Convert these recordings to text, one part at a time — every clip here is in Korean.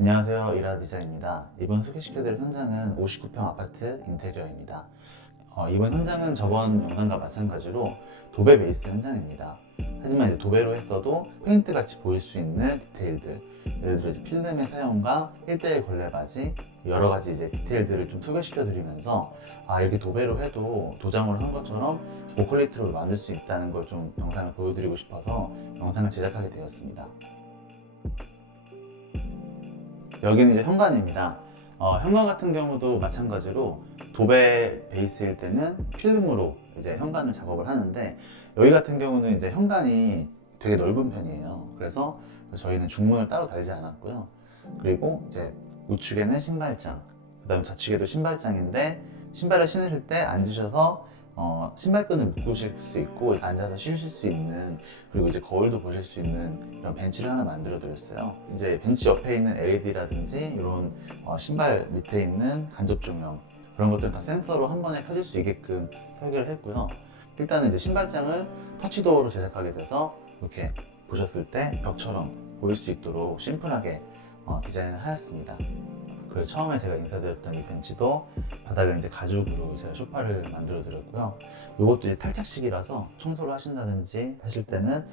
안녕하세요, 이라 디자인입니다. 이번 소개시켜드릴 현장은 59평 아파트 인테리어입니다. 이번 현장은 저번 영상과 마찬가지로 도배 베이스 현장입니다. 하지만 이제 도배로 했어도 페인트 같이 보일 수 있는 디테일들, 예를 들어 이제 필름의 사용과 1:1 걸레바지, 여러 가지 이제 디테일들을 좀 소개시켜드리면서 이렇게 도배로 해도 도장으로 한 것처럼 고퀄리티로 만들 수 있다는 걸 좀 영상을 보여드리고 싶어서 영상을 제작하게 되었습니다. 여기는 이제 현관입니다. 현관 같은 경우도 마찬가지로 도배 베이스일 때는 필름으로 이제 현관을 작업을 하는데, 여기 같은 경우는 이제 현관이 되게 넓은 편이에요. 그래서 저희는 중문을 따로 달지 않았고요. 그리고 이제 우측에는 신발장, 그 다음에 좌측에도 신발장인데, 신발을 신으실 때 앉으셔서 신발끈을 묶으실 수 있고 앉아서 쉬실 수 있는, 그리고 이제 거울도 보실 수 있는 이런 벤치를 하나 만들어 드렸어요. 이제 벤치 옆에 있는 LED라든지 이런 신발 밑에 있는 간접 조명, 그런 것들은 다 센서로 한 번에 켜질 수 있게끔 설계를 했고요. 일단은 이제 신발장을 터치도어로 제작하게 돼서 이렇게 보셨을 때 벽처럼 보일 수 있도록 심플하게 디자인을 하였습니다. 그리고 처음에 제가 인사드렸던 이 벤치도 바닥을 이제 가죽으로 제가 소파를 만들어 드렸고요. 이것도 이제 탈착식이라서 청소를 하신다든지 하실 때는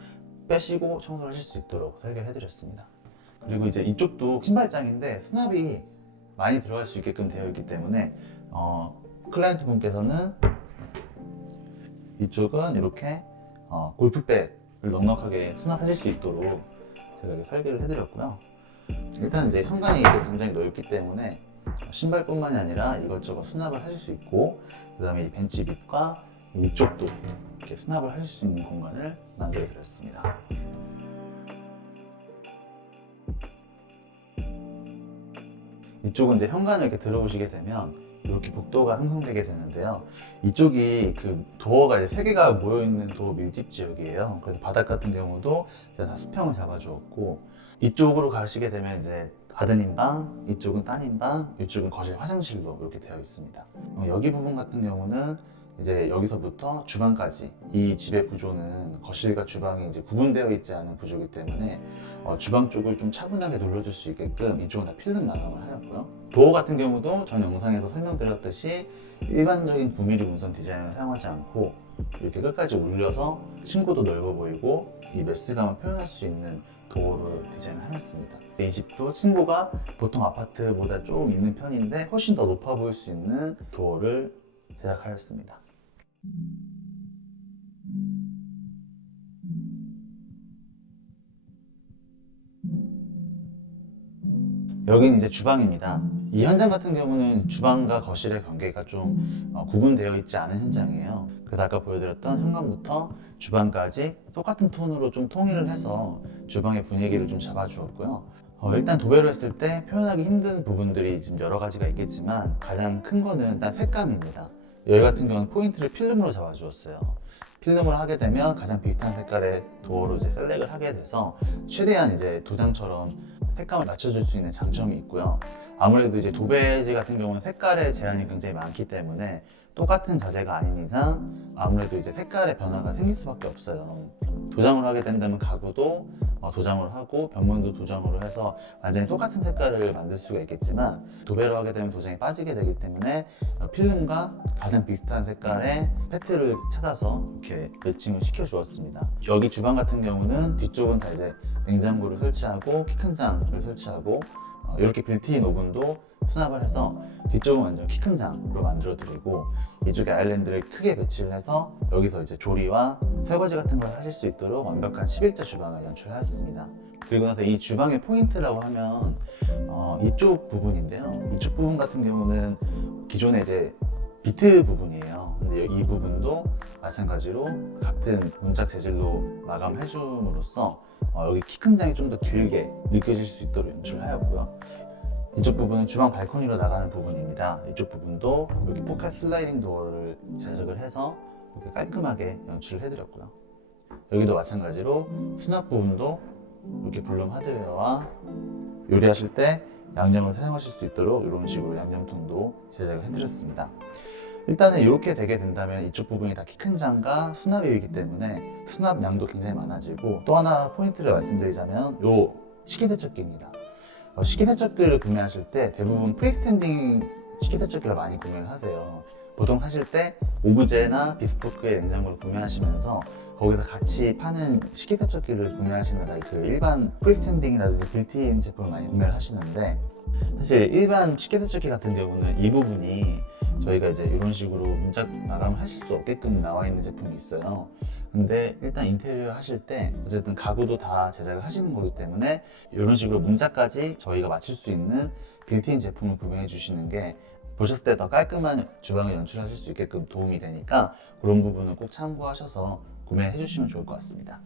빼시고 청소를 하실 수 있도록 설계를 해드렸습니다. 그리고 이제 이쪽도 신발장인데 수납이 많이 들어갈 수 있게끔 되어 있기 때문에 클라이언트 분께서는 이쪽은 이렇게 골프백을 넉넉하게 수납하실 수 있도록 제가 이렇게 설계를 해드렸고요. 일단 이제 현관이 굉장히 넓기 때문에 신발뿐만이 아니라 이것저것 수납을 하실 수 있고, 그 다음에 이 벤치 밑과 위쪽도 이렇게 수납을 하실 수 있는 공간을 만들어 드렸습니다. 이쪽은 이제 현관을 이렇게 들어오시게 되면 이렇게 복도가 형성되게 되는데요. 이쪽이 그 도어가 이제 3개가 모여있는 도어 밀집 지역이에요. 그래서 바닥 같은 경우도 제가 다 수평을 잡아주었고, 이쪽으로 가시게 되면 이제 아드님 방, 이쪽은 따님 방, 이쪽은 거실 화장실로 이렇게 되어 있습니다. 여기 부분 같은 경우는 이제 여기서부터 주방까지, 이 집의 구조는 거실과 주방이 이제 구분되어 있지 않은 구조이기 때문에 주방 쪽을 좀 차분하게 눌러줄 수 있게끔 이쪽은 다 필름 마감을 하였고요. 도어 같은 경우도 전 영상에서 설명드렸듯이 일반적인 9mm 문선 디자인을 사용하지 않고 이렇게 끝까지 올려서 층고도 넓어 보이고 이 메스감을 표현할 수 있는 도어를 디자인을 하였습니다. 이 집도 층고가 보통 아파트보다 좀 있는 편인데 훨씬 더 높아 보일 수 있는 도어를 제작하였습니다. 여기는 이제 주방입니다. 이 현장 같은 경우는 주방과 거실의 경계가 좀 구분되어 있지 않은 현장이에요. 그래서 아까 보여드렸던 현관부터 주방까지 똑같은 톤으로 좀 통일을 해서 주방의 분위기를 좀 잡아주었고요. 일단 도배로 했을 때 표현하기 힘든 부분들이 좀 여러 가지가 있겠지만 가장 큰 거는 일단 색감입니다. 여기 같은 경우는 포인트를 필름으로 잡아주었어요. 필름을 하게 되면 가장 비슷한 색깔의 도어로 이제 셀렉을 하게 돼서 최대한 이제 도장처럼 색감을 맞춰줄 수 있는 장점이 있고요. 아무래도 이제 도배지 같은 경우는 색깔의 제한이 굉장히 많기 때문에 똑같은 자재가 아닌 이상 아무래도 이제 색깔의 변화가 생길 수밖에 없어요. 도장으로 하게 된다면 가구도 도장으로 하고 벽면도 도장으로 해서 완전히 똑같은 색깔을 만들 수가 있겠지만, 도배로 하게 되면 도장이 빠지게 되기 때문에 필름과 가장 비슷한 색깔의 패트를 찾아서 이렇게 매칭을 시켜 주었습니다. 여기 주방 같은 경우는 뒤쪽은 다 이제 냉장고를 설치하고 키 큰 장을 설치하고 이렇게 빌트인 오븐도 수납을 해서 뒤쪽은 완전 키 큰 장으로 만들어 드리고, 이쪽에 아일랜드를 크게 배치를 해서 여기서 이제 조리와 설거지 같은 걸 하실 수 있도록 완벽한 11자 주방을 연출하였습니다. 그리고 나서 이 주방의 포인트라고 하면 이쪽 부분인데요. 이쪽 부분 같은 경우는 기존에 이제 비트 부분이에요. 근데 이 부분도 마찬가지로 같은 문짝 재질로 마감해 줌으로써 여기 키 큰 장이 좀 더 길게 느껴질 수 있도록 연출하였고요. 이쪽 부분은 주방 발코니로 나가는 부분입니다. 이쪽 부분도 여기 포켓 슬라이딩 도어를 제작을 해서 이렇게 깔끔하게 연출을 해드렸고요. 여기도 마찬가지로 수납 부분도 이렇게 블룸 하드웨어와 요리하실 때 양념을 사용하실 수 있도록 이런 식으로 양념통도 제작을 해드렸습니다. 일단은 이렇게 되게 된다면 이쪽 부분이 다 키 큰 장과 수납이기 때문에 수납량도 굉장히 많아지고, 또 하나 포인트를 말씀드리자면 요 식기세척기입니다. 식기세척기를 구매하실 때 대부분 프리스탠딩 식기세척기를 많이 구매를 하세요. 보통 사실 때 오브제나 비스포크의 냉장고를 구매하시면서 거기서 같이 파는 식기세척기를 구매하시느라 그 일반 프리스탠딩이라든지 빌트인 제품을 많이 구매를 하시는데, 사실 일반 식기세척기 같은 경우는 이 부분이 저희가 이제 이런 식으로 문짝 마감을 하실 수 없게끔 나와 있는 제품이 있어요. 근데 일단 인테리어 하실 때 어쨌든 가구도 다 제작을 하시는 거기 때문에 이런 식으로 문짝까지 저희가 맞출 수 있는 빌트인 제품을 구매해 주시는 게 보셨을 때 더 깔끔한 주방을 연출하실 수 있게끔 도움이 되니까 그런 부분은 꼭 참고하셔서 구매해 주시면 좋을 것 같습니다.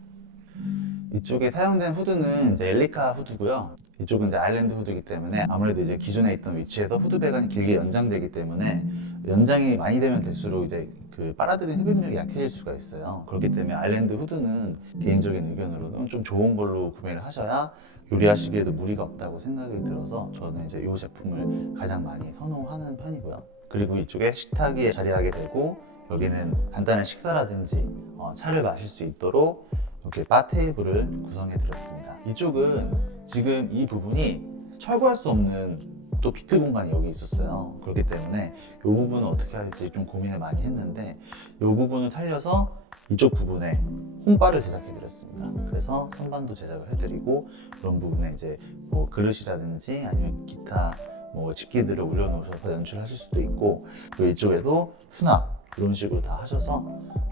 이쪽에 사용된 후드는 이제 엘리카 후드고요. 이쪽은 이제 아일랜드 후드이기 때문에 아무래도 이제 기존에 있던 위치에서 후드 배관이 길게 연장되기 때문에 연장이 많이 되면 될수록 이제 그 빨아들이는 흡입력이 약해질 수가 있어요. 그렇기 때문에 아일랜드 후드는 개인적인 의견으로는 좀 좋은 걸로 구매를 하셔야 요리하시기에도 무리가 없다고 생각이 들어서 저는 이제 이 제품을 가장 많이 선호하는 편이고요. 그리고 이쪽에 식탁이 자리하게 되고 여기는 간단한 식사라든지 차를 마실 수 있도록 이렇게 바 테이블을 구성해 드렸습니다. 이쪽은 지금 이 부분이 철거할 수 없는 또 비트 공간이 여기 있었어요. 그렇기 때문에 이 부분은 어떻게 할지 좀 고민을 많이 했는데 이 부분을 살려서 이쪽 부분에 홈바를 제작해 드렸습니다. 그래서 선반도 제작을 해드리고 그런 부분에 이제 뭐 그릇이라든지 아니면 기타 뭐 집기들을 올려놓으셔서 연출하실 수도 있고, 그리고 이쪽에도 수납 이런 식으로 다 하셔서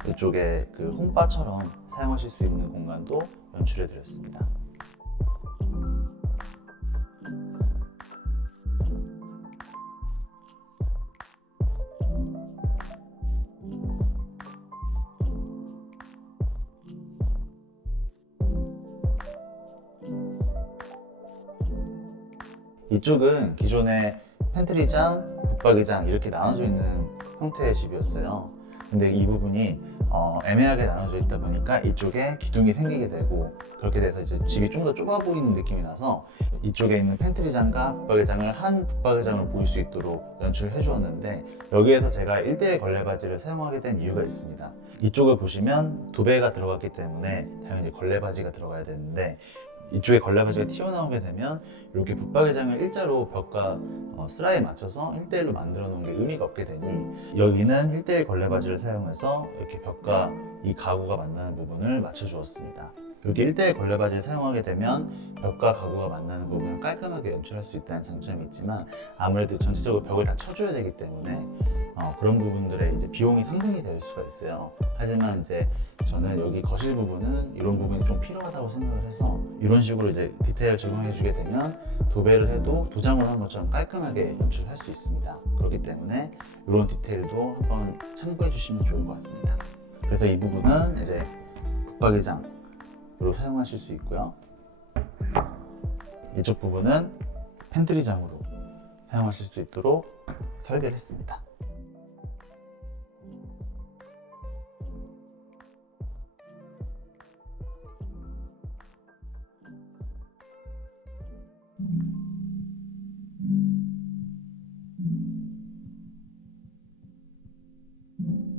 이쪽에 그 홈바처럼 사용하실 수 있는 공간도 연출해 드렸습니다. 이쪽은 기존에 팬트리장, 붙박이장 이렇게 나눠져 있는 형태의 집이었어요. 근데 이 부분이 애매하게 나눠져 있다 보니까 이쪽에 기둥이 생기게 되고, 그렇게 돼서 이제 집이 좀 더 좁아 보이는 느낌이 나서 이쪽에 있는 팬트리장과 붙박이장을 한 붙박이장으로 보일 수 있도록 연출을 해주었는데, 여기에서 제가 1대1 걸레바지를 사용하게 된 이유가 있습니다. 이쪽을 보시면 도배가 들어갔기 때문에 당연히 걸레바지가 들어가야 되는데, 이쪽에 걸레바지가 튀어나오게 되면 이렇게 붙박이장을 일자로 벽과 슬라에 맞춰서 1대1로 만들어 놓은 게 의미가 없게 되니 여기는 1대1 걸레바지를 사용해서 이렇게 벽과 이 가구가 만나는 부분을 맞춰 주었습니다. 이렇게 1대1 걸레바지를 사용하게 되면 벽과 가구가 만나는 부분을 깔끔하게 연출할 수 있다는 장점이 있지만, 아무래도 전체적으로 벽을 다 쳐줘야 되기 때문에 그런 부분들에 이제 비용이 상승이 될 수가 있어요. 하지만 이제 저는 여기 거실 부분은 이런 부분이 좀 필요하다고 생각을 해서 이런 식으로 이제 디테일을 적용해 주게 되면 도배를 해도 도장으로 한 것처럼 깔끔하게 연출할 수 있습니다. 그렇기 때문에 이런 디테일도 한번 참고해 주시면 좋을 것 같습니다. 그래서 이 부분은 이제 붙박이장으로 사용하실 수 있고요. 이쪽 부분은 팬트리장으로 사용하실 수 있도록 설계를 했습니다.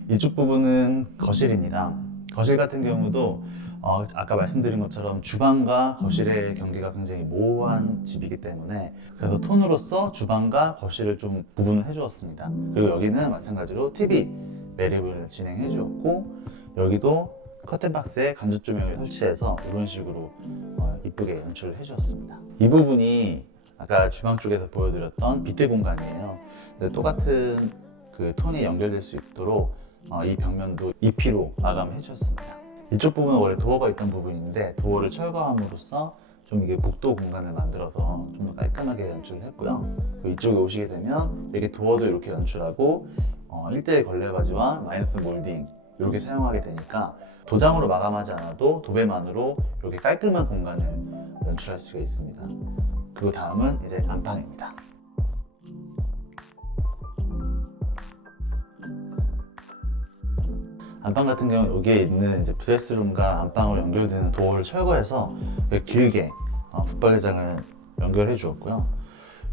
이쪽 부분은 거실입니다. 거실 같은 경우도 아까 말씀드린 것처럼 주방과 거실의 경계가 굉장히 모호한 집이기 때문에 그래서 톤으로서 주방과 거실을 좀 구분을 해주었습니다. 그리고 여기는 마찬가지로 TV 매립을 진행해 주었고, 여기도 커튼박스에 간접 조명을 설치해서 이런 식으로 이쁘게 연출을 해 주었습니다. 이 부분이 아까 주방 쪽에서 보여드렸던 비트 공간이에요. 똑같은 그 톤이 연결될 수 있도록 이 벽면도 EP로 마감해 주었습니다. 이쪽 부분은 원래 도어가 있던 부분인데 도어를 철거함으로써 좀 이게 복도 공간을 만들어서 좀 더 깔끔하게 연출을 했고요. 그리고 이쪽에 오시게 되면 이렇게 도어도 이렇게 연출하고 1대1 걸레바지와 마이너스 몰딩 이렇게 사용하게 되니까 도장으로 마감하지 않아도 도배만으로 이렇게 깔끔한 공간을 연출할 수가 있습니다. 그리고 다음은 이제 안방입니다. 안방 같은 경우는 여기에 있는 이제 드레스룸과 안방으로 연결되는 도어를 철거해서 길게 붙박이장을 연결해 주었고요.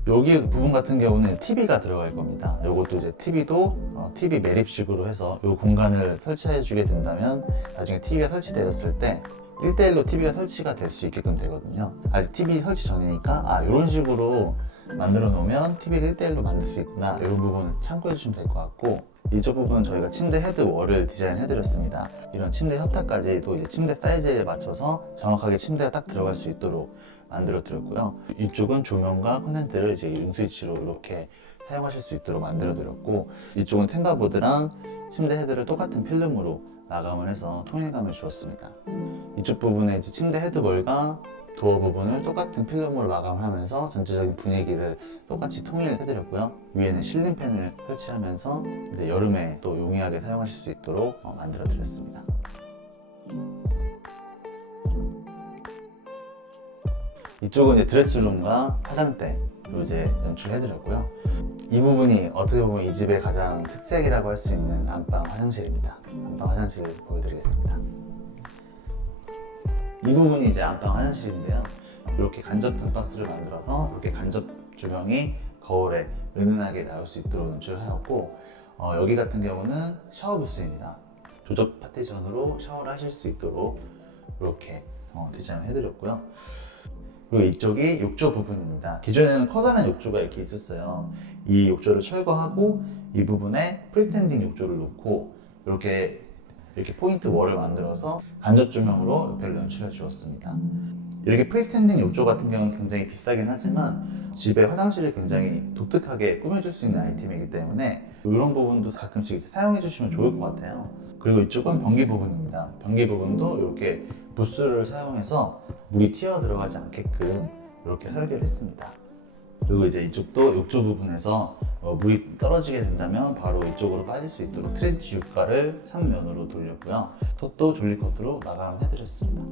여기 부분 같은 경우는 TV가 들어갈 겁니다. 이것도 이제 TV도 TV 매립식으로 해서 이 공간을 설치해 주게 된다면 나중에 TV가 설치되었을 때 1대1로 TV가 설치가 될 수 있게끔 되거든요. 아직 TV 설치 전이니까 이런 식으로 만들어 놓으면 TV를 1대1로 만들 수 있구나, 이런 부분 참고해 주시면 될 것 같고, 이쪽 부분은 저희가 침대 헤드월을 디자인해 드렸습니다. 이런 침대 협탁까지도 이제 침대 사이즈에 맞춰서 정확하게 침대가 딱 들어갈 수 있도록 만들어 드렸고요. 이쪽은 조명과 콘센트를 이제 융 스위치로 이렇게 사용하실 수 있도록 만들어 드렸고, 이쪽은 템바보드랑 침대 헤드를 똑같은 필름으로 마감을 해서 통일감을 주었습니다. 이쪽 부분에 이제 침대 헤드볼과 도어 부분을 똑같은 필름으로 마감을 하면서 전체적인 분위기를 똑같이 통일해 드렸고요. 위에는 실링팬을 설치하면서 이제 여름에 또 용이하게 사용하실 수 있도록 만들어 드렸습니다. 이쪽은 이제 드레스룸과 화장대로 이제 연출해 드렸고요. 이 부분이 어떻게 보면 이 집의 가장 특색이라고 할 수 있는 안방 화장실입니다. 안방 화장실 보여드리겠습니다. 이 부분이 이제 안방 화장실인데요. 이렇게 간접 등박스를 만들어서 이렇게 간접 조명이 거울에 은은하게 나올 수 있도록 연출하였고, 여기 같은 경우는 샤워 부스입니다. 조적 파티션으로 샤워를 하실 수 있도록 이렇게 디자인을 해드렸고요. 그리고 이쪽이 욕조 부분입니다. 기존에는 커다란 욕조가 이렇게 있었어요. 이 욕조를 철거하고 이 부분에 프리스탠딩 욕조를 놓고 이렇게 포인트 월을 만들어서 간접 조명으로 옆에를 연출해 주었습니다. 이렇게 프리스탠딩 욕조 같은 경우는 굉장히 비싸긴 하지만 집에 화장실을 굉장히 독특하게 꾸며줄 수 있는 아이템이기 때문에 이런 부분도 가끔씩 사용해 주시면 좋을 것 같아요. 그리고 이쪽은 변기 부분입니다. 변기 부분도 이렇게 부스를 사용해서 물이 튀어 들어가지 않게끔 이렇게 설계를 했습니다. 그리고 이제 이쪽도 욕조 부분에서 물이 떨어지게 된다면 바로 이쪽으로 빠질 수 있도록 트렌치 유가를 3면으로 돌렸고요. 톱도 졸리컷으로 마감을 해드렸습니다.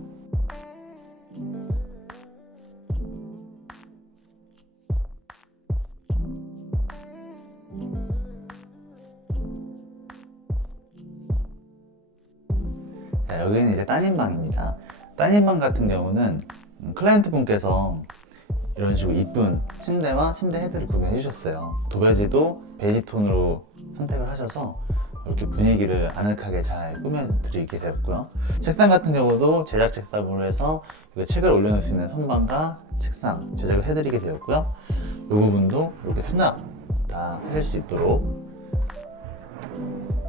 자, 여기는 이제 따님방입니다. 따님방 같은 경우는 클라이언트 분께서 이런 식으로 이쁜 침대와 침대 헤드를 구매해 주셨어요. 도배지도 베이지 톤으로 선택을 하셔서 이렇게 분위기를 아늑하게 잘 꾸며드리게 되었고요. 책상 같은 경우도 제작 책상으로 해서 책을 올려놓을 수 있는 선반과 책상 제작을 해드리게 되었고요. 이 부분도 이렇게 수납 다 하실 수 있도록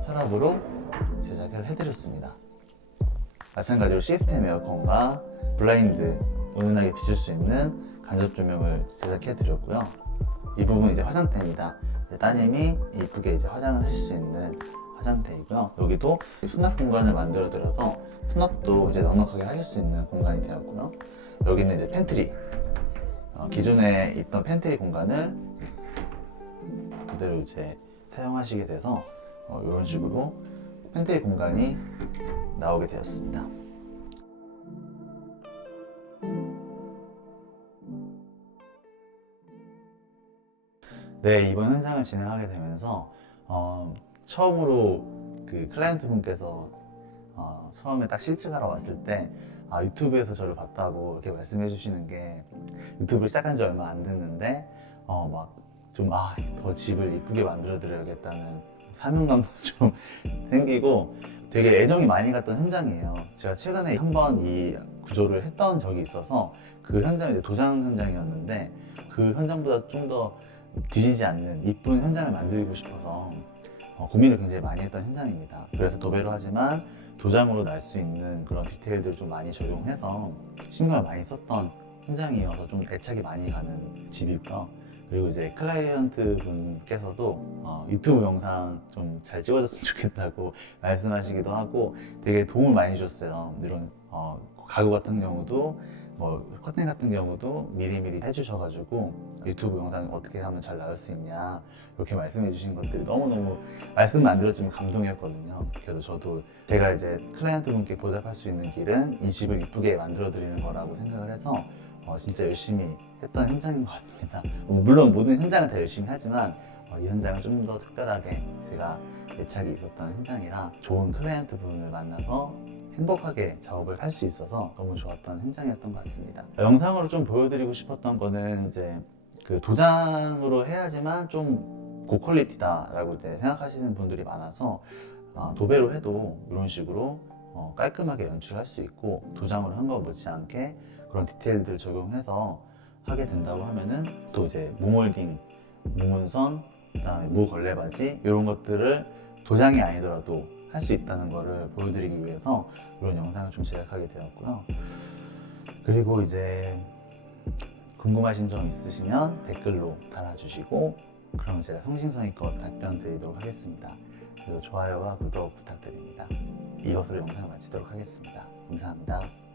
서랍으로 제작을 해드렸습니다. 마찬가지로 시스템 에어컨과 블라인드 은은하게 비출 수 있는 간접 조명을 제작해 드렸고요. 이 부분 이제 화장대입니다. 따님이 이쁘게 이제 화장을 하실 수 있는 화장대이고요. 여기도 수납 공간을 만들어 드려서 수납도 이제 넉넉하게 하실 수 있는 공간이 되었고요. 여기는 이제 팬트리, 기존에 있던 팬트리 공간을 그대로 이제 사용하시게 돼서 이런 식으로 팬트리 공간이 나오게 되었습니다. 네, 이번 현장을 진행하게 되면서 처음으로 그 클라이언트 분께서 처음에 딱 실증하러 왔을 때 유튜브에서 저를 봤다고 이렇게 말씀해 주시는 게, 유튜브를 시작한 지 얼마 안 됐는데 더 집을 이쁘게 만들어 드려야겠다는 사명감도 좀 생기고 되게 애정이 많이 갔던 현장이에요. 제가 최근에 한번 이 구조를 했던 적이 있어서 그 현장이 이제 도장 현장이었는데 그 현장보다 좀 더 뒤지지 않는 이쁜 현장을 만들고 싶어서 고민을 굉장히 많이 했던 현장입니다. 그래서 도배로 하지만 도장으로 날 수 있는 그런 디테일들을 좀 많이 적용해서 신경을 많이 썼던 현장이어서 좀 애착이 많이 가는 집이고요. 그리고 이제 클라이언트 분께서도 유튜브 영상 좀 잘 찍어줬으면 좋겠다고 말씀하시기도 하고 되게 도움을 많이 주셨어요. 이런 가구 같은 경우도 커튼 같은 경우도 미리미리 해주셔가지고 유튜브 영상 어떻게 하면 잘 나올 수 있냐 이렇게 말씀해 주신 것들이 너무너무 말씀만 안 드렸지만 감동이었거든요. 그래서 저도 제가 이제 클라이언트 분께 보답할 수 있는 길은 이 집을 이쁘게 만들어 드리는 거라고 생각을 해서 진짜 열심히 했던 현장인 것 같습니다. 물론 모든 현장은 다 열심히 하지만 이 현장은 좀 더 특별하게 제가 애착이 있었던 현장이라 좋은 클라이언트 분을 만나서 행복하게 작업을 할 수 있어서 너무 좋았던 현장이었던 것 같습니다. 영상으로 좀 보여드리고 싶었던 거는 이제 그 도장으로 해야지만 좀 고퀄리티다 라고 이제 생각하시는 분들이 많아서 도배로 해도 이런 식으로 깔끔하게 연출할 수 있고 도장으로 한 거 못지않게 그런 디테일들을 적용해서 하게 된다고 하면은 또 이제 무몰딩, 무문선, 그다음에 무걸레바지 이런 것들을 도장이 아니더라도 할 수 있다는 거를 보여드리기 위해서 이런 영상을 좀 제작하게 되었고요. 그리고 이제 궁금하신 점 있으시면 댓글로 달아주시고 그럼 제가 성심성의껏 답변 드리도록 하겠습니다. 그리고 좋아요와 구독 부탁드립니다. 이것으로 영상을 마치도록 하겠습니다. 감사합니다.